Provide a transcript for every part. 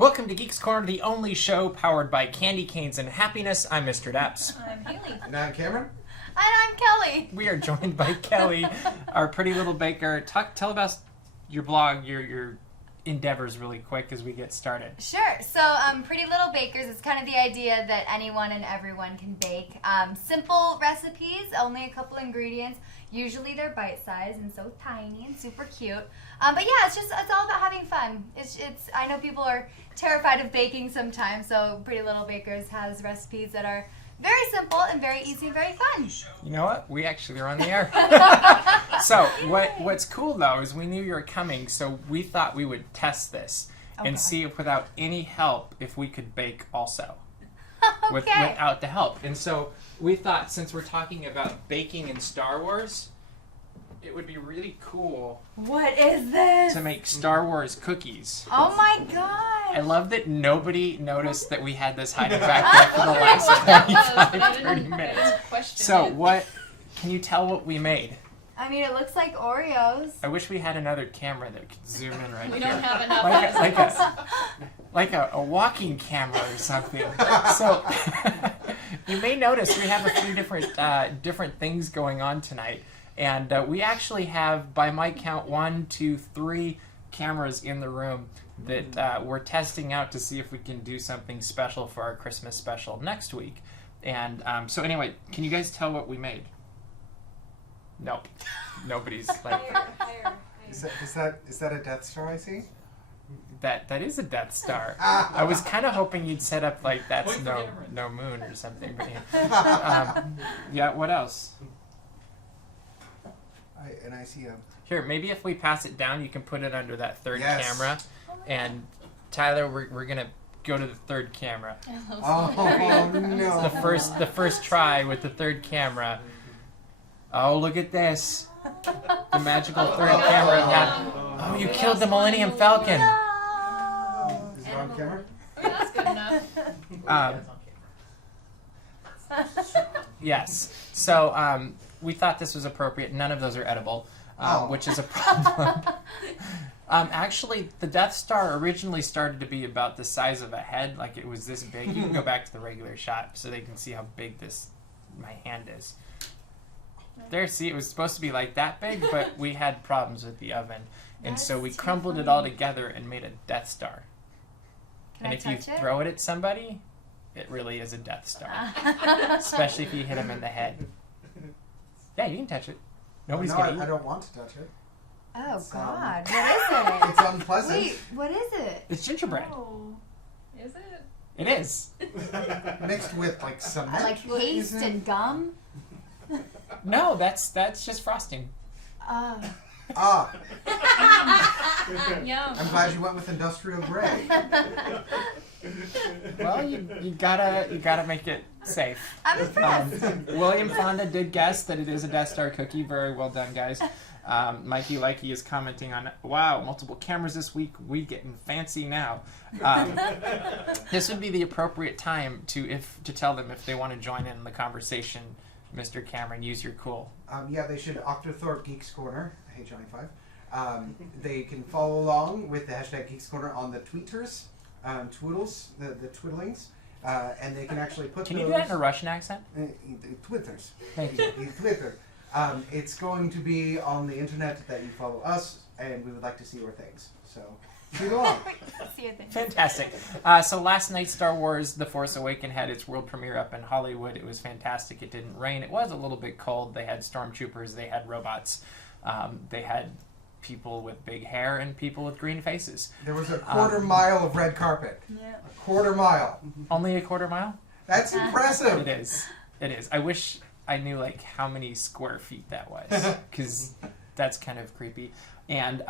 Welcome to Geeks Corner, the only show powered by candy canes and happiness. I'm Mr. DAPs. I'm Haley. And I'm Cameron. And I'm Kelly. We are joined by Kelly, our pretty little baker. Tell about your blog, your endeavors really quick as we get started. Sure. So, Pretty Little Bakers is kind of the idea that anyone and everyone can bake. Simple recipes, only a couple ingredients. Usually they're bite-sized and so tiny and super cute. But yeah, it's all about having fun. I know people are terrified of baking sometimes, so Pretty Little Bakers has recipes that are very simple and very easy and very fun. You know what? We actually are on the air. So what's cool though is we knew you were coming, so we thought we would test this and see if without any help if we could bake also. Without the help. And so we thought, since we're talking about baking in Star Wars, it would be really cool. What is this? To make Star Wars cookies. Oh my god! I love that nobody noticed that we had this hiding back there for the last 25, 30 minutes. So what, can you tell what we made? I mean, it looks like Oreos. I wish we had another camera that could zoom in right here. We don't have enough. Like a walking camera or something. So you may notice we have a few different things going on tonight. And we actually have, by my count, 1, 2, 3 cameras in the room that we're testing out to see if we can do something special for our Christmas special next week. And so anyway, can you guys tell what we made? Nope. Nobody's like... Higher. Is that a Death Star I see? That is a Death Star. I was kind of hoping you'd set up like that's no moon or something. But yeah, what else? I see a... Here, maybe if we pass it down, you can put it under that third camera. And Tyler, we're gonna go to the third camera. Oh no! The first try with the third camera. Oh, look at this! The magical third camera. Oh, you killed the Millennium Falcon. Is it on camera? Oh, yeah, that's good enough. Yes. So we thought this was appropriate. None of those are edible, which is a problem. Actually, the Death Star originally started to be about the size of a head, like it was this big. You can go back to the regular shot so they can see how big my hand is. There, see, it was supposed to be like that big, but we had problems with the oven. And so we crumbled it all together and made a Death Star. And if you throw it at somebody, it really is a Death Star. Especially if you hit them in the head. Yeah, you can touch it. Nobody's gonna eat. I don't want to touch it. Oh god, what is it? It's unpleasant. Wait, what is it? It's gingerbread. Oh, is it? It is. Mixed with like cement. Like paste and gum? No, that's just frosting. Ah. Yum. I'm glad you went with industrial gray. Well, you gotta make it safe. I'm impressed. William Fonda did guess that it is a Death Star cookie. Very well done, guys. Mikey Likey is commenting on, wow, multiple cameras this week. We getting fancy now. This would be the appropriate time to tell them if they want to join in the conversation. Mr. Cameron, use your cool. Yeah, they should Octothorpe Geeks Corner. I hate Johnny 5. They can follow along with the hashtag Geeks Corner on the tweeters, twiddles, the twiddlings, and they can actually put Can you do that in a Russian accent? Twitters. Thank you. Twitter. It's going to be on the internet that you follow us, and we would like to see your things. So, tweet along. Fantastic. So last night, Star Wars The Force Awakens had its world premiere up in Hollywood. It was fantastic. It didn't rain. It was a little bit cold. They had stormtroopers. They had robots. They had people with big hair and people with green faces. There was a quarter mile of red carpet. Yeah. A quarter mile. Only a quarter mile? That's impressive. It is. It is. I wish I knew like how many square feet that was, because that's kind of creepy. And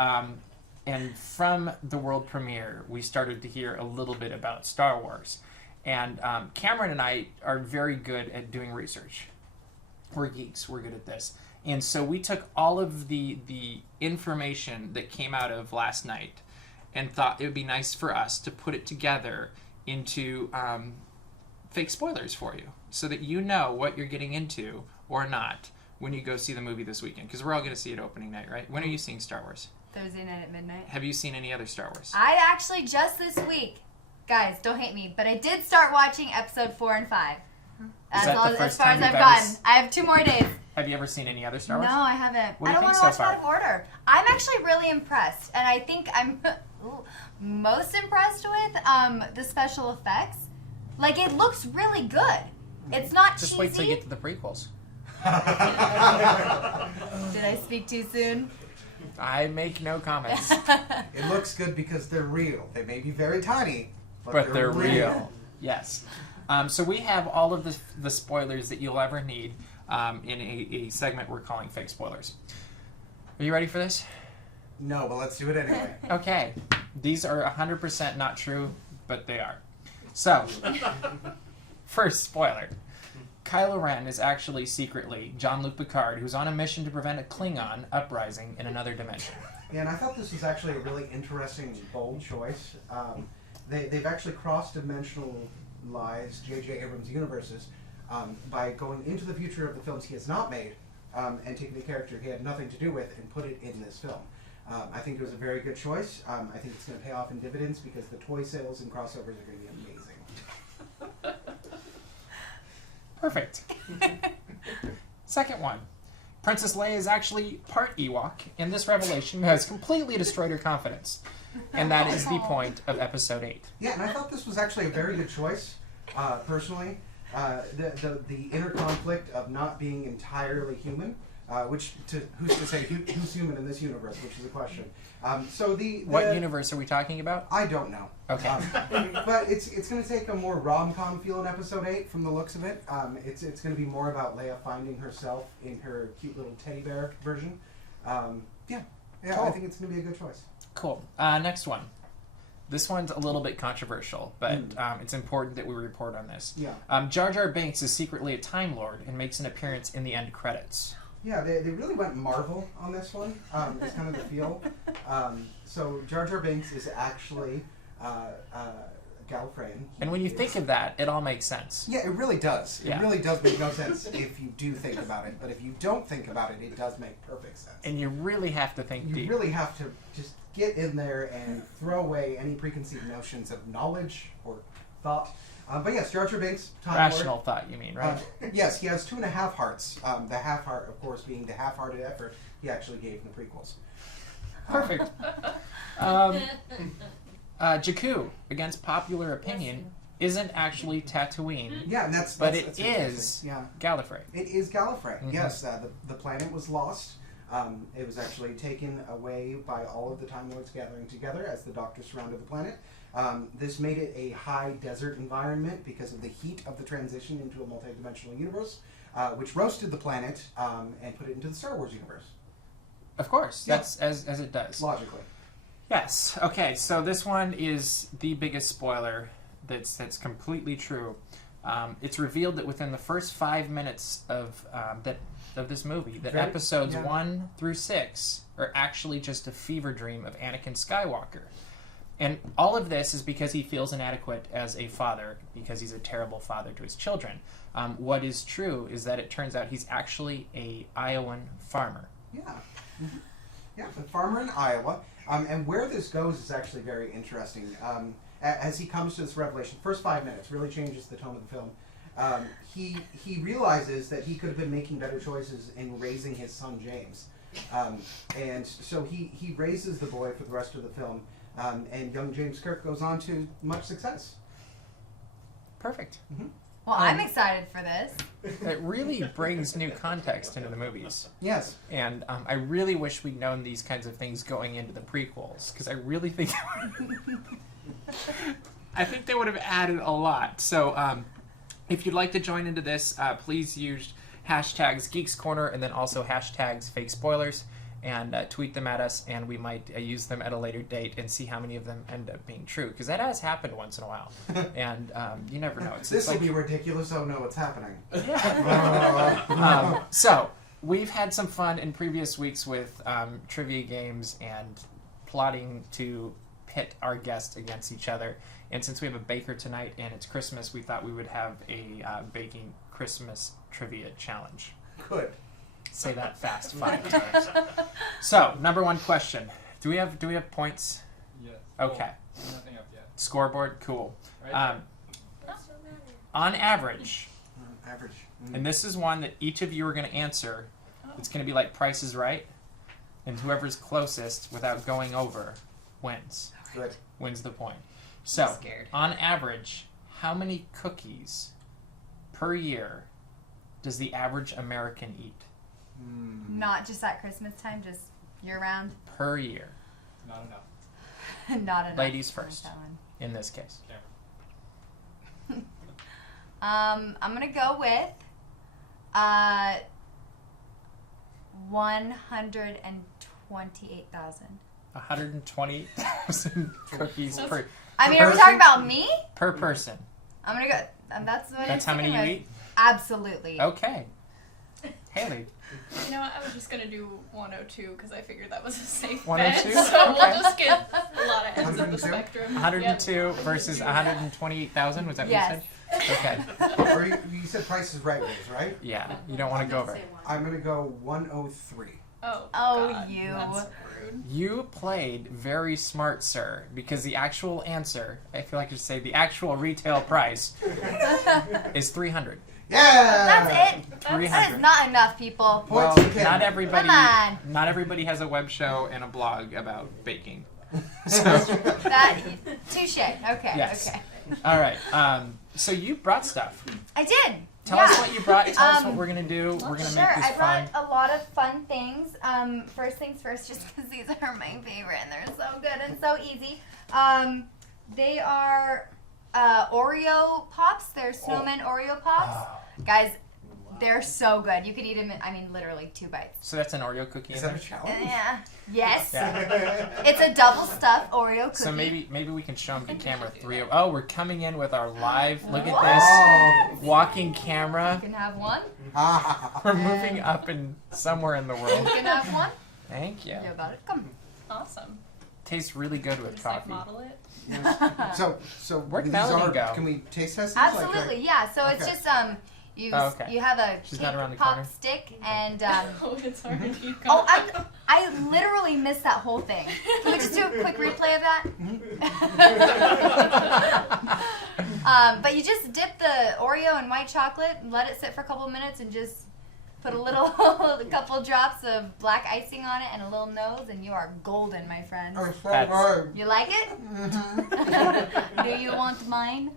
from the world premiere, we started to hear a little bit about Star Wars. And Cameron and I are very good at doing research. We're geeks. We're good at this. And so we took all of the information that came out of last night and thought it would be nice for us to put it together into fake spoilers for you so that you know what you're getting into or not when you go see the movie this weekend. Because we're all going to see it opening night, right? When are you seeing Star Wars? Thursday night at midnight. Have you seen any other Star Wars? I actually just this week guys, don't hate me, but I did start watching episode 4 and 5. Is that the as first far time as I've you've gotten. ever I have 2 more days. Have you ever seen any other Star No, Wars? I haven't. What do I you don't think want to so watch it far? out of order. I'm actually really impressed, and I think I'm most impressed with the special effects. Like, it looks really good. It's not Just cheesy. wait till you get to the prequels. Did I speak too soon? I make no comments. It looks good because they're real. They may be very tiny, But they're real. Yes. So we have all of the spoilers that you'll ever need in a segment we're calling Fake Spoilers. Are you ready for this? No, but let's do it anyway. Okay. These are 100% not true, but they are. So, first spoiler. Kylo Ren is actually secretly Jean-Luc Picard, who's on a mission to prevent a Klingon uprising in another dimension. Yeah, and I thought this was actually a really interesting, bold choice. They've actually cross-dimensionalized J.J. Abrams' universes by going into the future of the films he has not made and taking the character he had nothing to do with and put it in this film. I think it was a very good choice. I think it's going to pay off in dividends because the toy sales and crossovers are going to be amazing. Perfect. Second one. Princess Leia is actually part Ewok, and this revelation has completely destroyed her confidence. And that is the point of episode 8. Yeah, and I thought this was actually a very good choice, personally. The inner conflict of not being entirely human, who's to say who's human in this universe, which is a question. What universe are we talking about? I don't know. Okay. But it's going to take a more rom-com feel in episode 8 from the looks of it. It's going to be more about Leia finding herself in her cute little teddy bear version. Yeah, Cool. I think it's going to be a good choice. Cool. Next one. This one's a little bit controversial, but it's important that we report on this. Yeah. Jar Jar Binks is secretly a Time Lord and makes an appearance in the end credits. Yeah, they really went Marvel on this one. It's kind of the feel. So Jar Jar Binks is actually Gallifreyan. And when you think of that, it all makes sense. Yeah, it really does. Yeah. It really does make no sense if you do think about it. But if you don't think about it, it does make perfect sense. And you really have to think You deep. really have to just get in there and throw away any preconceived notions of knowledge or thought. But yes, Jar Jar Binks, Time Rational Lord. thought, you mean, right? Yes, he has 2.5 hearts. The half heart, of course, being the half-hearted effort he actually gave in the prequels. Perfect. Jakku, against popular opinion, isn't actually Tatooine. Yeah, and that's But that's it interesting. is Yeah. Gallifrey. It is Gallifrey. Mhm. Yes, the planet was lost. It was actually taken away by all of the Time Lords gathering together as the Doctor surrounded the planet. This made it a high desert environment because of the heat of the transition into a multidimensional universe, which roasted the planet and put it into the Star Wars universe. Of course, Yeah. that's as it does. Logically. Yes. Okay. So this one is the biggest spoiler. That's completely true. It's revealed that within the first 5 minutes of this movie, that Very- episodes yeah. 1 through 6 are actually just a fever dream of Anakin Skywalker, and all of this is because he feels inadequate as a father because he's a terrible father to his children. What is true is that it turns out he's actually a Iowan farmer. Yeah. Mm-hmm. Yeah, a farmer in Iowa. And where this goes is actually very interesting. As he comes to this revelation, first 5 minutes really changes the tone of the film. He realizes that he could have been making better choices in raising his son James. And so he raises the boy for the rest of the film. And young James Kirk goes on to much success. Perfect. Well, I'm excited for this. It really brings new context into the movies. Yes. And I really wish we'd known these kinds of things going into the prequels, because I really think I think they would have added a lot. So if you'd like to join into this, please use hashtags Geeks Corner and then also hashtags Fake Spoilers, and tweet them at us, and we might use them at a later date and see how many of them end up being true, because that has happened once in a while. And you never know. This will be ridiculous. Oh no, it's happening. Yeah. So we've had some fun in previous weeks with trivia games and plotting to pit our guests against each other. And since we have a baker tonight and it's Christmas, we thought we would have a baking Christmas trivia challenge. Good. Say that fast 5 times. So, number 1 question: Do we have points? Yes. Okay. Oh, nothing up yet. Scoreboard, cool. Right On average, Average. and this is one that each of you are going to answer. It's going to be like Price is Right, and whoever's closest without going over wins. Good. Wins the point. So, I'm scared. on average, how many cookies per year does the average American eat? Not just at Christmas time, just year round. Per year. Not enough. Not enough. Ladies I like first. that one. In this case. I'm gonna go with 128,000. 120,000 cookies per I mean, Per are we person? talking about me? per person. I'm gonna go. That's what. That's I'm how many you sticking with. eat? Absolutely. Okay. Haley. You know what? I was just gonna do 102 because I figured that was a safe 102? bet. So Okay. we'll just get a lot of ends of 102? the spectrum. 102 versus 128,000, was that what Yes. you said? Okay. Or you said Price is Right ways, right? Yeah, you don't want to go over. I'm going to go 103. Oh, Oh, God. you. That's rude. You played very smart, sir, because the actual answer, I feel like I should say the actual retail price is 300. Yeah! That's it. 300. That is not enough, people. Well, Points again. not everybody. Come on. Not everybody has a web show and a blog about baking. So, That touche. Okay. Yes. Okay. all right. So you brought stuff. I did. Tell yeah. us what you brought. Tell us what Um, we're gonna do. We're gonna Sure, make this I brought fun. a lot of fun things. First things first, just because these are my favorite and they're so good and so easy. They are Oreo Pops. They're Snowman Oreo Pops. Guys, they're so good. You could eat them in, I mean, literally 2 bites. So that's an Oreo cookie Is in that a there. challenge? Yeah. Yes. Yeah. It's a double stuffed Oreo cookie. So maybe we can show them to camera 3. Oh, we're coming in with our live. Look at What? this Oh. walking You camera. can have one. We're moving up and somewhere in the You world. can have one. Thank you. You about it. Come. Awesome. Tastes really good with Just like coffee. model it. So Where'd these Melanie are, go? can we taste test these? Absolutely, yeah. So it's Okay. just you Oh, okay. you have a She's cake not around the pop corner. stick and Oh, it's hard to keep oh going. I literally missed that whole thing. Can we just do a quick replay of that? But you just dip the Oreo in white chocolate and let it sit for a couple of minutes and just put a couple drops of black icing on it and a little nose and you are golden, my friend. Oh, so That's- good. You like it? Do you want mine?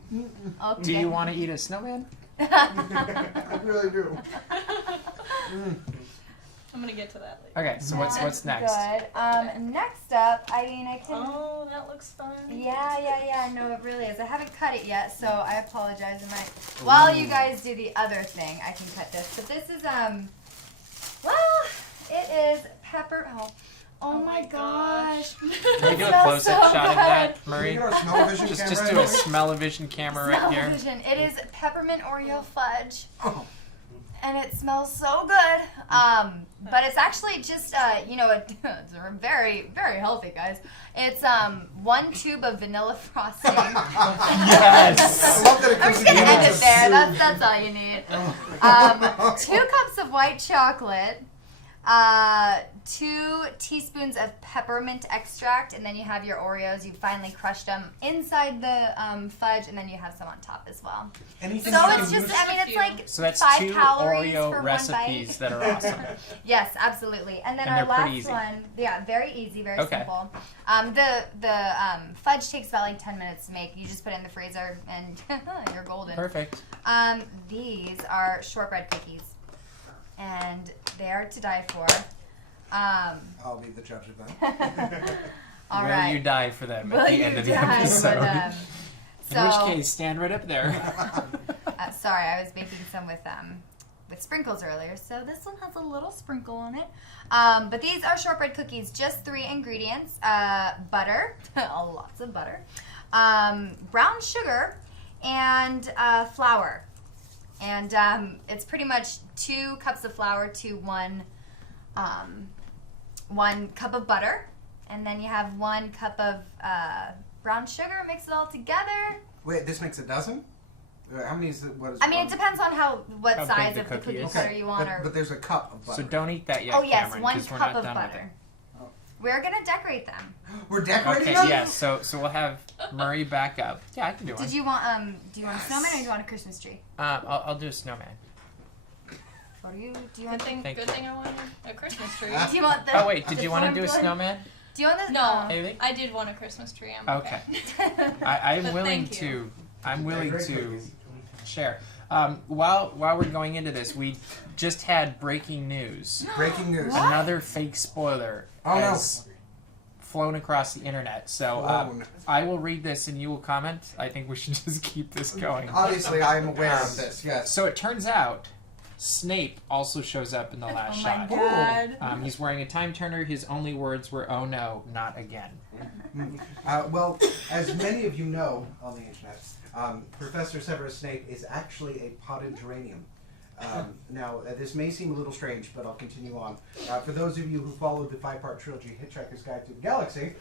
Okay. Do you want to eat a snowman? I really do. I'm gonna get to that later. Okay, so what's That's next? Good. Next up, I mean, I can. Oh, that looks fun. Yeah. No, it really is. I haven't cut it yet, so I apologize. While you guys do the other thing, I can cut this. But this is well, it is pepper. Oh my gosh. Can we do a smells close-up so shot of good. that, Can we Murray? get our smell-o-vision Just camera do a in? smell-o-vision camera right here. Smell-o-vision. It is peppermint Oreo fudge. Oh. And it smells so good. But it's actually just, it's very, very healthy, guys. It's 1 tube of vanilla frosting. Yes. I love that it I'm comes just gonna in end as it a there. soup. That's all you need. 2 cups of white chocolate. 2 teaspoons of peppermint extract, and then you have your Oreos. You finally crushed them inside the fudge, and then you have some on top as well. Anything So you it's can just, use- I mean, it's like So that's 5 2 calories Oreo for recipes 1 bite. that are awesome. Yes, absolutely. And then And our they're pretty last easy. one, yeah, very easy, very Okay. simple. The fudge takes about like 10 minutes to make. You just put it in the freezer, and you're golden. Perfect. These are shortbread cookies, and they are to die for. I'll be the judge of that. All Will right. you die for them Will at the you end of the die episode? for them? In which So- case, stand right up there. Sorry, I was baking some with sprinkles earlier, so this one has a little sprinkle on it. But these are shortbread cookies, just 3 ingredients: butter, lots of butter, brown sugar, and flour. And it's pretty much 2 cups of flour to 1 cup of butter, and then you have 1 cup of brown sugar. Mix it all together. Wait, this makes a dozen? How many is it? What is I mean, it depends on what How size big of the the cookie cookie is. cutter you want. but there's a cup of butter. So don't eat that yet, Oh yes, Cameron, 1 because we're cup not of done with it. butter. We're gonna decorate them. We're decorating Okay, them? yeah, so we'll have Murray back up. Yeah, I can do one. Did you want do you want a snowman or do you want a Christmas tree? I'll do a snowman. What do you Good want? thing, Thank good you. thing I wanted a Christmas tree. Do you want the? Oh wait, did the you want to form do a one? snowman? Do you want this? No, Maybe? I did want a Christmas tree. I'm okay. I'm But willing thank you. I'm willing Decorate to cookies. share. While we're going into this, we just had breaking news. Breaking news. What? Another fake spoiler Oh, no. has flown across the internet. So Flown. I will read this and you will comment. I think we should just keep this going. Obviously, I'm aware of this, yes. So it turns out Snape also shows up in the last Oh shot. my god. He's wearing a time turner. His only words were, "Oh no, not again." Well, as many of you know on the internet, Professor Severus Snape is actually a potted geranium. Now, this may seem a little strange, but I'll continue on. For those of you who followed the 5-part trilogy Hitchhiker's Guide to the Galaxy,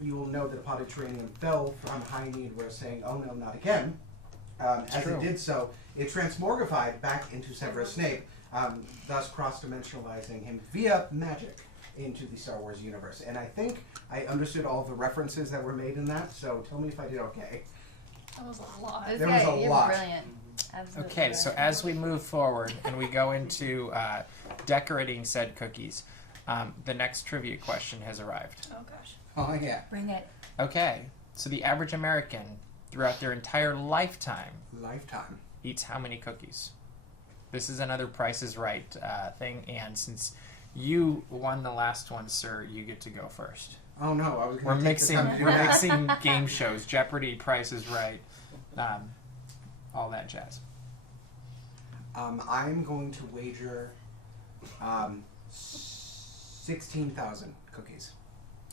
you will know that a potted geranium fell from high need where saying, "Oh no, not again." As true. it did so, it transmorgified back into Severus Snape, thus cross-dimensionalizing him via magic into the Star Wars universe. And I think I understood all the references that were made in that, so tell me if I did okay. That was a lot. There was a You're lot. brilliant. Absolutely. Okay, so as we move forward and we go into decorating said cookies, the next trivia question has arrived. Oh gosh. Oh, yeah. Bring it. Okay, so the average American throughout their entire lifetime Lifetime. eats how many cookies? This is another Price is Right thing, and since you won the last one, sir, you get to go first. Oh no, I was We're going to take the mixing time to do we're that. mixing game shows, Jeopardy, Price is Right, all that jazz. I'm going to wager 16,000 cookies.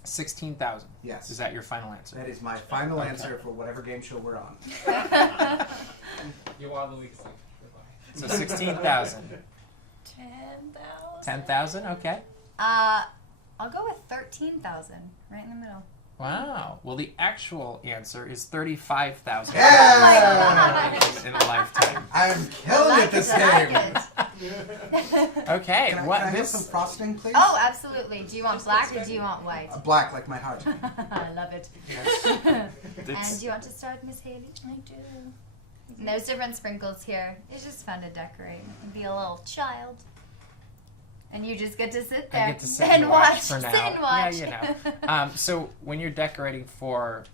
16,000. Yes. Is that your final answer? That is my final Okay. answer for whatever game show we're on. You are the weak link. So 16,000. 10,000. 10,000. Okay. I'll go with 13,000, right in the middle. Wow. Well, the actual answer is 35,000 Yeah! in a lifetime. I'm killing it this game. Okay. Can I What have this? some frosting, please? Oh, absolutely. Do you want black or do you want white? Black, like my heart. I love it. Yes. And It's- do you want to start, Miss Haley? I do. And there's different sprinkles here. It's just fun to decorate and be a little child. And you just get to sit there I get to sit and and watch watch. for now. Sit and watch. Yeah, you know. So when you're decorating for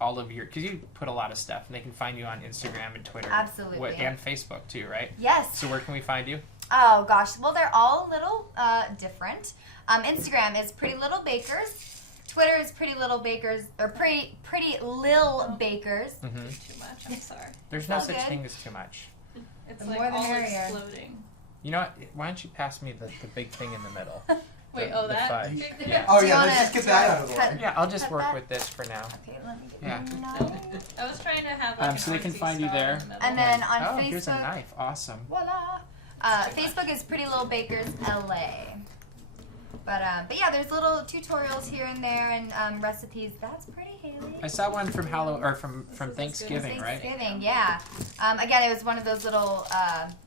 all of your, because you put a lot of stuff, and they can find you on Instagram and Twitter, Absolutely. and Facebook too, right? Yes. So where can we find you? Oh gosh. Well, they're all a little different. Instagram is Pretty Little Bakers. Twitter is Pretty Little Bakers or Pretty Lil Bakers. Mm-hmm. Too much. I'm sorry. There's no all such good. thing as too much. It's The like more the all merrier. exploding. You know what? Why don't you pass me the big thing in the middle? Wait, The- oh the that? fudge. big thing? Yeah. Oh Do you yeah, wanna- let's just get do you that wanna out of the cut- way. Yeah, I'll just Cut work that? with this for now. Okay, let me get Yeah. no. I was trying to have like an So they can artsy find you star there. in the middle. And then on Oh, Facebook, here's a knife. Awesome. voila. Facebook is Pretty Little Bakers LA. But yeah, there's little tutorials here and there and recipes. That's pretty, Haley. I saw one from from This is as good as Thanksgiving, right? Thanksgiving, yeah. Again, it was one of those little.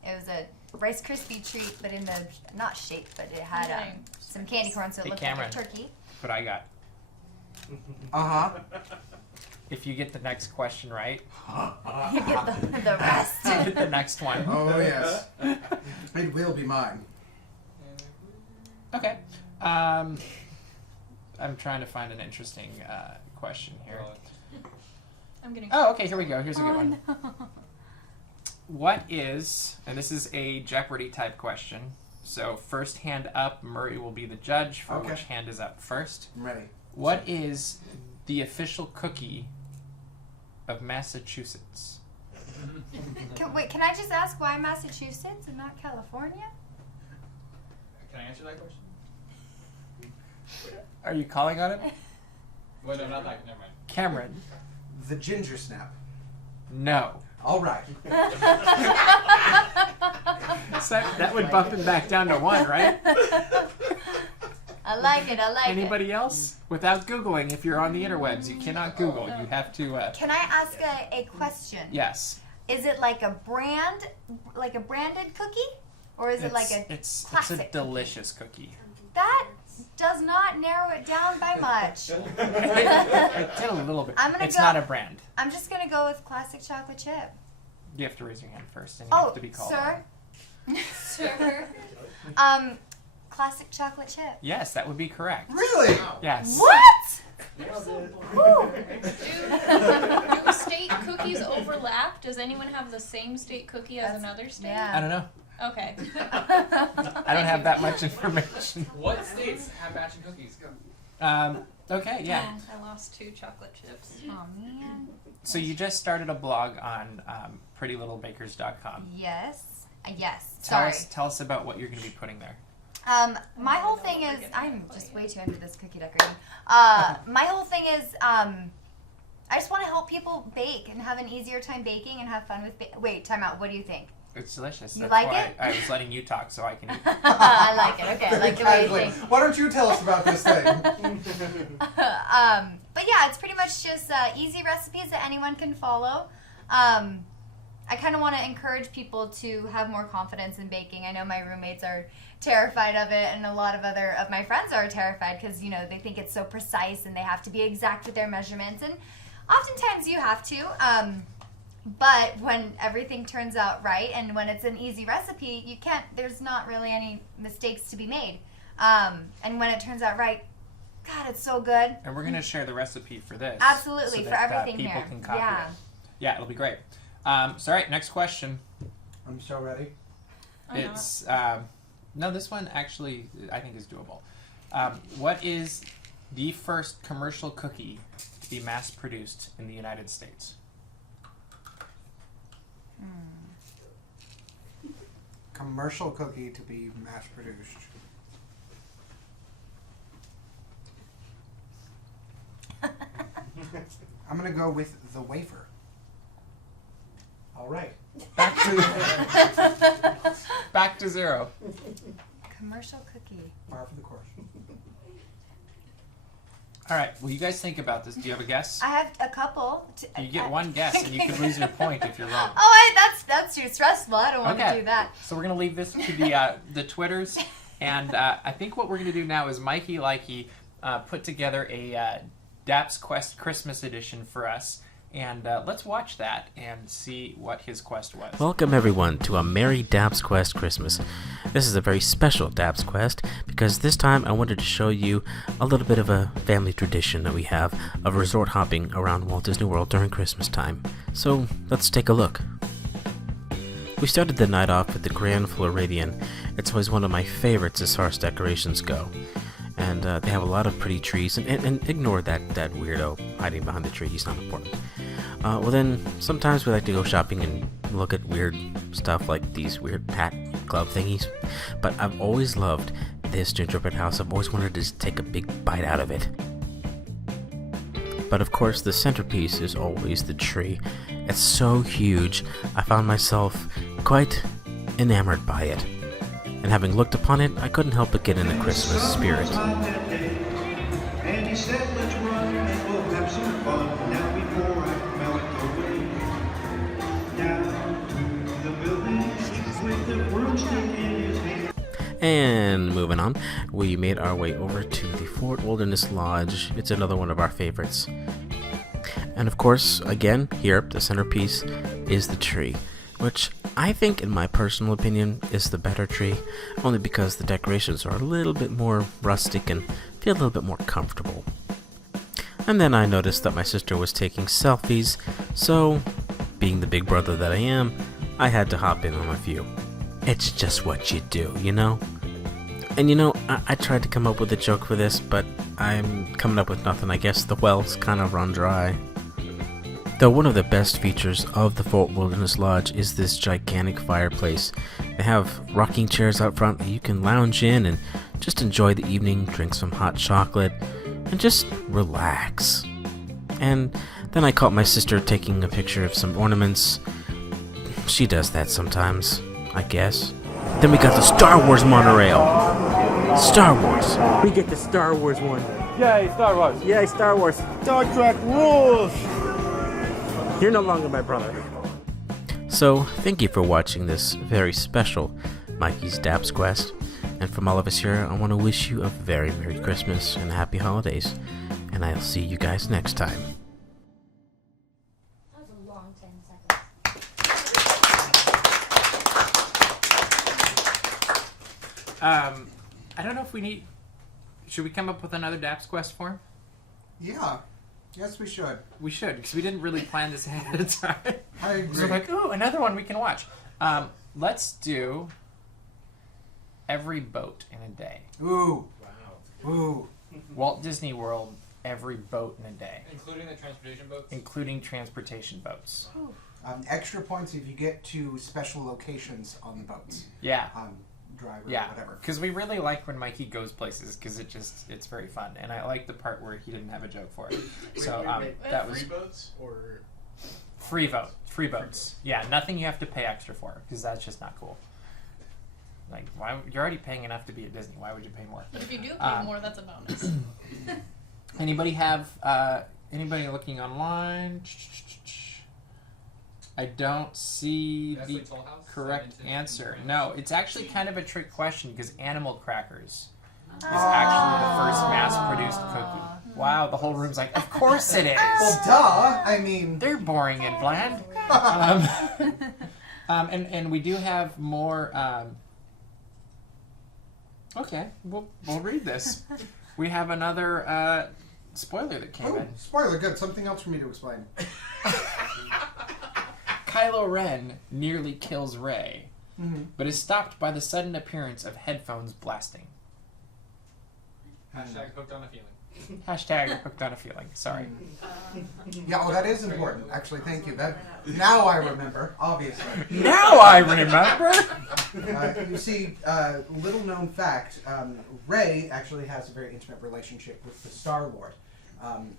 It was a Rice Krispie treat, but in the not shape, but it had Dang. some candy corn, so it Hey, looked Cameron. like a turkey. But I got. Uh If you get the next question right, huh. You get the rest. you get the next one. Oh yes. It will be mine. Okay. I'm trying to find an interesting question here. I'm getting. Oh, okay. Here we go. Here's a good Oh, one. no. What is, and this is a Jeopardy type question. So first hand up, Murray will be the judge for Okay. which hand is up first. I'm ready. What is the official cookie of Massachusetts? Wait, can I just ask why Massachusetts and not California? Can I answer that question? Are you calling on it? Well, no, not that. Never mind. Cameron. The ginger snap. No. All right. So that would bump him back down to 1, right? I like it. I like it. Anybody else? Without Googling, if you're on the interwebs, you cannot Google. You have to, Can I ask a question? yes. Is it like a branded cookie, or is it like a It's a classic cookie? delicious cookie. That does does not narrow it down by much. It did a little bit. It's not a brand. I'm just gonna go with classic chocolate chip. You have to raise your hand first, and you have to be called. Sir. Sir. Classic chocolate chip. Yes, that would be correct. Really? Yes. What? Do state cookies overlap? Does anyone have the same state cookie as another state? Yeah. I don't know. Okay. I don't have that much information. What states have matching cookies? Okay, yeah. I lost 2 chocolate chips. Oh man. So you just started a blog on PrettyLittleBakers.com. Yes. Yes. Tell Sorry. us about what you're going to be putting there. My whole thing is, I'm just way too into this cookie decorating. My whole thing is, I just want to help people bake and have an easier time baking and have fun with wait, time out. What do you think? It's delicious. You That's like why it? I was letting you talk so I can eat. I like it. Okay, I like the way you Casually. think. Why don't you tell us about this thing? But yeah, it's pretty much just easy recipes that anyone can follow. I kind of want to encourage people to have more confidence in baking. I know my roommates are terrified of it, and a lot of other of my friends are terrified because, you know, they think it's so precise and they have to be exact with their measurements, and oftentimes you have to. But when everything turns out right and when it's an easy recipe, you can't. There's not really any mistakes to be made. And when it turns out right, God, it's so good. And we're going to share the recipe for this. Absolutely, so for that, everything people here. can copy Yeah. it. Yeah, it'll be great. So, all right, next question. I'm so ready. It's no, this one actually I think is doable. What is the first commercial cookie to be mass produced in the United States? Commercial cookie to be mass produced. I'm gonna go with the wafer. All right. Back to 0. Commercial cookie. Far for the course. All right. Well, you guys think about this. Do you have a guess? I have a couple. You get one guess, and you can lose your point if you're wrong. Oh, that's too stressful. I don't want to Okay. do that. So we're gonna leave this to the Twitters, and I think what we're gonna do now is Mikey Likey put together a DAPs Quest Christmas edition for us, and let's watch that and see what his quest was. Welcome everyone to a Merry DAPs Quest Christmas. This is a very special DAPs Quest because this time I wanted to show you a little bit of a family tradition that we have of resort hopping around Walt Disney World during Christmas time. So let's take a look. We started the night off with the Grand Floridian. It's always one of my favorites as far as decorations go. And they have a lot of pretty trees, and ignore that weirdo hiding behind the tree, he's not important. Well then, sometimes we like to go shopping and look at weird stuff like these weird hat glove thingies, but I've always loved this gingerbread house. I've always wanted to just take a big bite out of it. But of course, the centerpiece is always the tree. It's so huge, I found myself quite enamored by it. And having looked upon it, I couldn't help but get in the Christmas spirit. And he said, let's run and we'll have some fun. Now before I melt away, down to the village with the broomstick in his hand. And moving on, we made our way over to the Fort Wilderness Lodge. It's another one of our favorites. And of course, again, here, the centerpiece is the tree, which I think, in my personal opinion, is the better tree, only because the decorations are a little bit more rustic and feel a little bit more comfortable. And then I noticed that my sister was taking selfies, so, being the big brother that I am, I had to hop in on a few. It's just what you do, you know? And you know, I tried to come up with a joke for this, but I'm coming up with nothing. I guess the wells kind of run dry. Though one of the best features of the Fort Wilderness Lodge is this gigantic fireplace. They have rocking chairs out front that you can lounge in and just enjoy the evening, drink some hot chocolate, and just relax. And then I caught my sister taking a picture of some ornaments. She does that sometimes, I guess. Then we got the Star Wars monorail. Star Wars. We get the Star Wars one. Yay, Star Wars! Yay, Star Wars. Star Trek rules! You're no longer my brother. So, thank you for watching this very special Mikey's DAPs Quest. And from all of us here, I want to wish you a very Merry Christmas and Happy Holidays. And I'll see you guys next time. That was a long 10 seconds. I don't know if we need... Should we come up with another DAPs quest form? Yeah. Yes, we should. We should, because we didn't really plan this ahead of time. I agree. So like, ooh, another one we can watch. Let's do every boat in a day. Ooh. Wow. Ooh. Walt Disney World, every boat in a day. Including the transportation boats? Including transportation boats. Extra points if you get to special locations on the boats. Yeah. Driver or Yeah, whatever. because we really like when Mikey goes places, because it's very fun. And I like the part where he didn't have a joke for it. So that was... Free boats or... Free boats. Yeah, nothing you have to pay extra for, because that's just not cool. Like, why? You're already paying enough to be at Disney. Why would you pay more? But if you do pay more, that's a bonus. Anybody have anybody looking online? I don't see That's the like Toll House? correct Seven, answer. 10, No, it's actually kind of a trick question because Animal Crackers is actually the first mass-produced cookie. Wow, the whole room's like, of course it is. Well, duh. I mean, They're boring and bland. And we do have more. Okay, we'll read this. We have another spoiler that came in. spoiler. Good. Something else for me to explain. Kylo Ren nearly kills Rey, but is stopped by the sudden appearance of headphones blasting. Hashtag hooked on a feeling. Hashtag hooked on a feeling. Sorry. Yeah. Oh, that is important. Actually, thank you. That now I remember. Obviously. Now I remember. You see, little known fact, Rey actually has a very intimate relationship with the Star-Lord.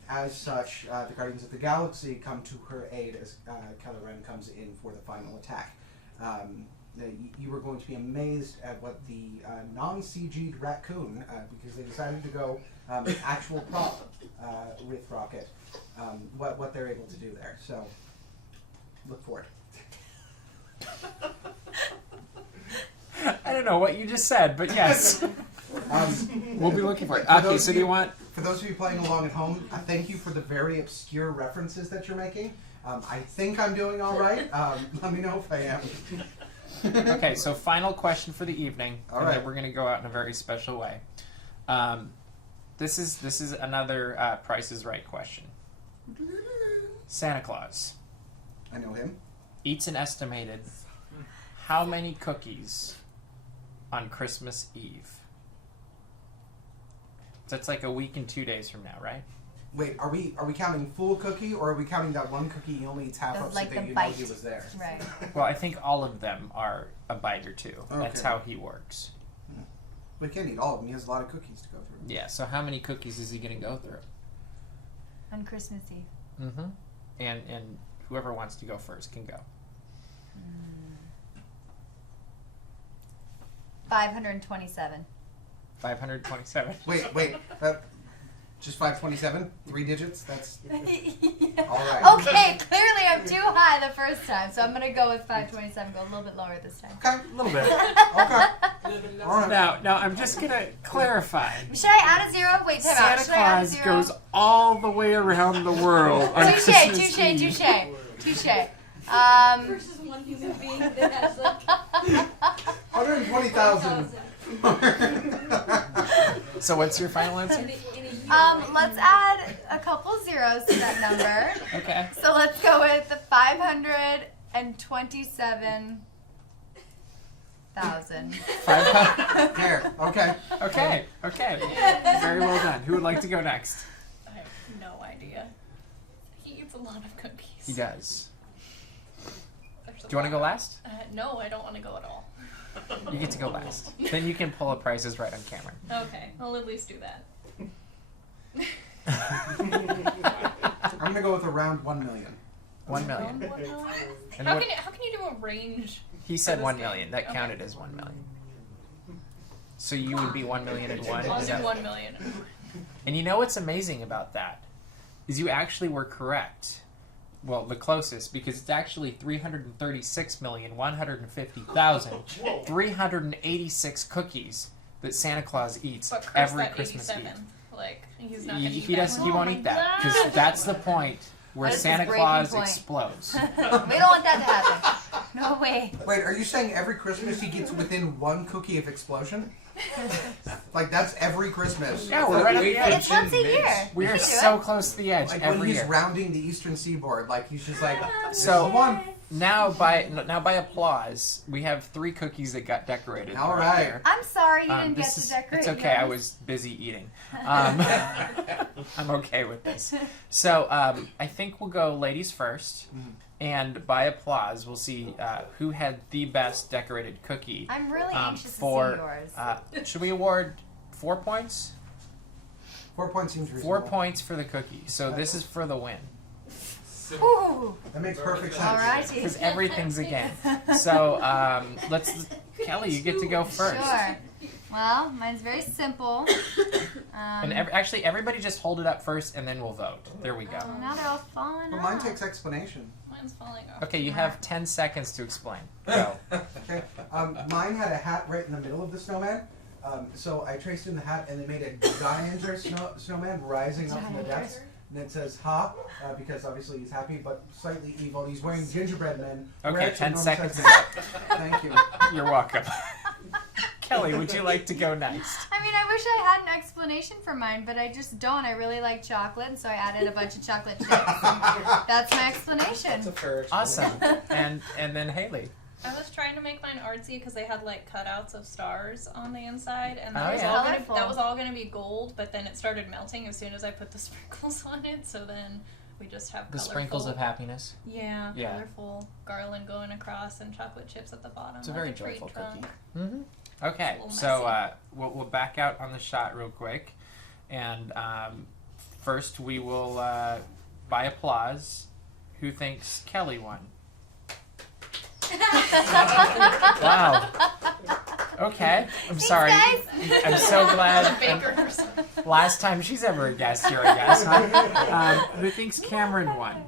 As such, the Guardians of the Galaxy come to her aid as Kylo Ren comes in for the final attack. You were going to be amazed at what the non-CG'd raccoon, because they decided to go actual prop with Rocket, what they're able to do there. So, look for it. I don't know what you just said, but yes. We'll be looking for it. Okay, so do you want... For those of you playing along at home, thank you for the very obscure references that you're making. I think I'm doing all right. Let me know if I am. Okay, so final question for the evening, All and right. then we're going to go out in a very special way. This is another Price is Right question. Santa Claus I know him. eats an estimated how many cookies on Christmas Eve? That's like a week and 2 days from now, right? Wait, are we counting full cookie, or are we counting that one cookie he only eats half That's of like so the that you bite. know he was there? Right. Well, I think all of them are a bite or two. That's Okay. how he works. We can't eat all of them. He has a lot of cookies to go through. Yeah, so how many cookies is he going to go through? On Christmas Eve. Mm-hmm. And whoever wants to go first can go. 527. 527. Wait. Just 527? 3 digits? That's Yeah. all right. Okay, clearly I'm too high the first time, so I'm gonna go with 527. Go a little bit lower this time. Okay. A little bit. Okay. All right. Now, I'm just going to clarify. Should I add a zero? Wait, time out. Santa Should I add a Claus zero? goes all the way around the world on Touche, Christmas Eve. touche. Versus one human being that has like 120,000. So what's your final answer? in a year. Let's add a couple zeros to that number. Okay. So let's go with the 527,000. 500. There. Okay. Okay. Very well done. Who would like to go next? I have no idea. He eats a lot of cookies. He does. There's a Do you want to lot. go last? No, I don't want to go at all. You get to go last. Then you can pull a Prices Right on camera. Okay, I'll at least do that. I'm gonna go with around 1 million. 1 million. And How what, can you do a range? he said for 1 this million. game? That Okay. counted as 1 million. So you would be 1 million and one. I'll Is do that? 1 million. And you know what's amazing about that is you actually were correct. Well, the closest, because it's actually 336,150,386 cookies that Santa Claus eats But Chris, every that Christmas 87, Eve. like he's not gonna eat He that doesn't. He one. won't eat that because that's the point where That is Santa his breaking Claus point. explodes. We don't want that to happen. No way. Wait, are you saying every Christmas he gets within one cookie of explosion? Like that's every Christmas. Yeah, we're right on the edge. It's once a year. We You are can do so it. close to the edge Like every when he's year. rounding the eastern seaboard, like he's just like, this So- is the one. Now by applause, we have 3 cookies that got decorated. All right right. there. I'm sorry you didn't get This to is, decorate. it's okay. I yours. was busy eating. I'm okay with this. So I think we'll go ladies first, and by applause, we'll see who had the best decorated cookie. I'm really anxious for, to see yours. Should we award 4 points? 4 points seems reasonable. 4 points for the cookie. So this is for the win. Ooh. That makes perfect sense. Alrighty. Because everything's a game. So Kelly, you get to go first. Sure. Well, mine's very simple. And actually, everybody just hold it up first, and then we'll vote. There we go. Oh, now they're all falling Well, off. mine takes explanation. Mine's falling off. Okay, you have 10 seconds to explain. Go. Okay. Mine had a hat right in the middle of the snowman. So I traced in the hat and they made a diameter snowman rising up from the depths. And it says ha, because obviously he's happy, but slightly evil. He's wearing gingerbread men. where Okay, actually 10 normal seconds says is up. Thank you. You're welcome. Kelly, would you like to go next? I mean, I wish I had an explanation for mine, but I just don't. I really like chocolate, and so I added a bunch of chocolate chips. That's my explanation. That's a fair Awesome. And then Haley. I was trying to make mine artsy because they had like cutouts of stars on the inside, and Oh, that was yeah. all Colorful. that was all gonna be gold. But then it started melting as soon as I put the sprinkles on it. So then we just have The colorful, sprinkles of happiness. yeah, Yeah. colorful garland going across and chocolate chips at the bottom. It's a like very tree joyful trunk. cookie. Mm-hmm. Okay, It's a so little messy. we'll back out on the shot real quick. And first we will, by applause, who thinks Kelly won? Wow. Okay, I'm sorry. guys. I'm so glad. Baker or something. Last time she's ever a guest here, I guess. Huh? Who thinks Cameron won?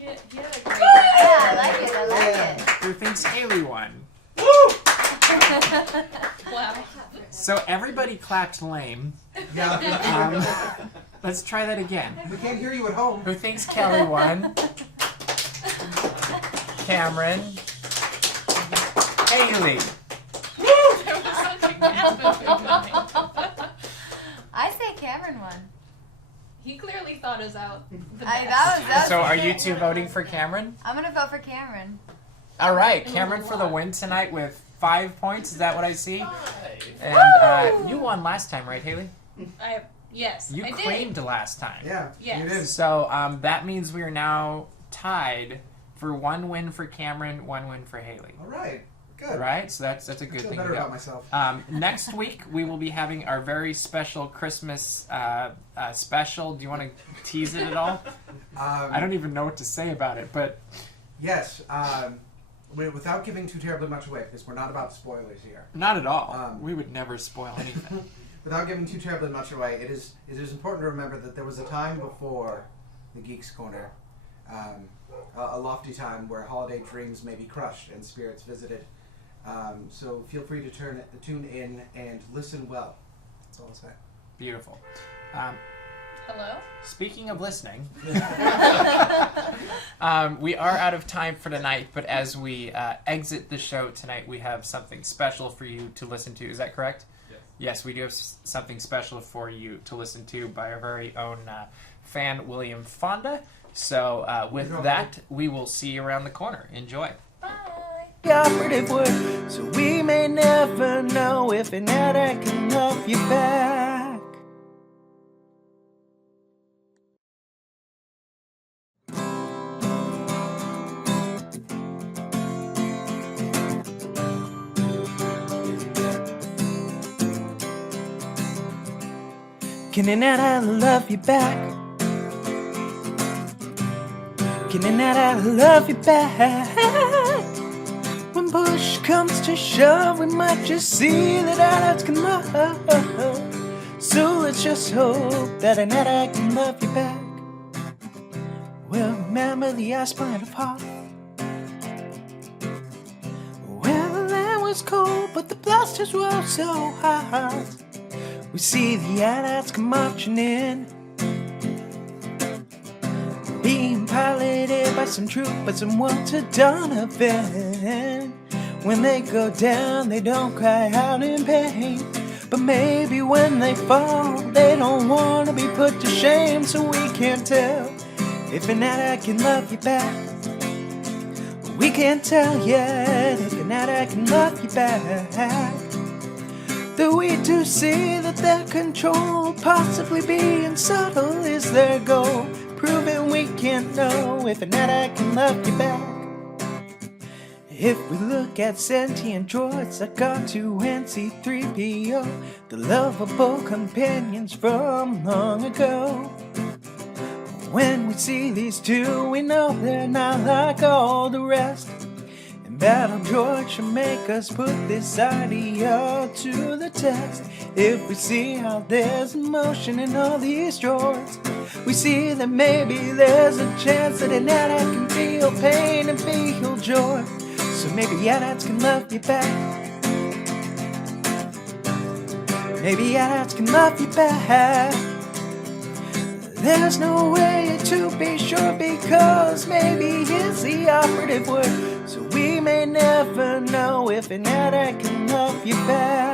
You had a great. Yeah, I like it. I like it. Who thinks Haley won? Wow. So everybody clapped lame. Yeah. Let's try that again. We can't hear you at home. Who thinks Kelly won? Cameron. Haley. There was such a gap between mine. I say Cameron won. He clearly thought us out. The That best. was So are you two voting for Cameron? I'm gonna vote for Cameron. All right, Cameron for the win tonight with 5 points. Is that what I see? And you won last time, right, Haley? Yes, You I did. claimed last time. Yeah. Yes. You did. So that means we are now tied for 1 win for Cameron, 1 win for Haley. All right. Good. Right? So that's a I good feel thing to better go. about myself. Next week we will be having our very special Christmas special. Do you want to tease it at all? I don't even know what to say about it, but Yes. Without giving too terribly much away, because we're not about spoilers here. not at all. Um, We would never spoil anything. Without giving too terribly much away, it is important to remember that there was a time before the Geeks Corner, a lofty time where holiday dreams may be crushed and spirits visited. So feel free to tune in and listen well. That's all I'll say. Beautiful. Hello? Speaking of listening, we are out of time for tonight, but as we exit the show tonight, we have something special for you to listen to. Is that correct? Yes. Yes, we do have something special for you to listen to by our very own fan, William Fonda. So with that, we will see you around the corner. Enjoy. Bye. The operative word, so we may never know if another can love you back. Can another love you back? Can another love you back? When push comes to shove, we might just see that our hearts can love. So let's just hope that another can love you back. Well, remember the aspirant of heart? Well, that was cold, but the blasters roll so high. We see the AT-ATs come marching in, being piloted by some troopers and Walter Donovan. When they go down, they don't cry out in pain, but maybe when they fall, they don't want to be put to shame. So we can't tell if an AT-AT can love you back. We can't tell yet if an AT-AT can love you back. Though we do see that their control possibly being subtle is their goal, proving we can't know if an AT-AT can love you back. If we look at sentient droids like R2 and C-3PO, the lovable companions from long ago, when we see these two, we know they're not like all the rest. And battle droids should make us put this idea to the test. If we see how there's emotion in all these droids, we see that maybe there's a chance that an AT-AT can feel pain and feel joy. So maybe AT-ATs can love you back. Maybe AT-ATs can love you back. There's no way to be sure, because maybe here's the operative word. So we may never know if an AT-AT can love you back.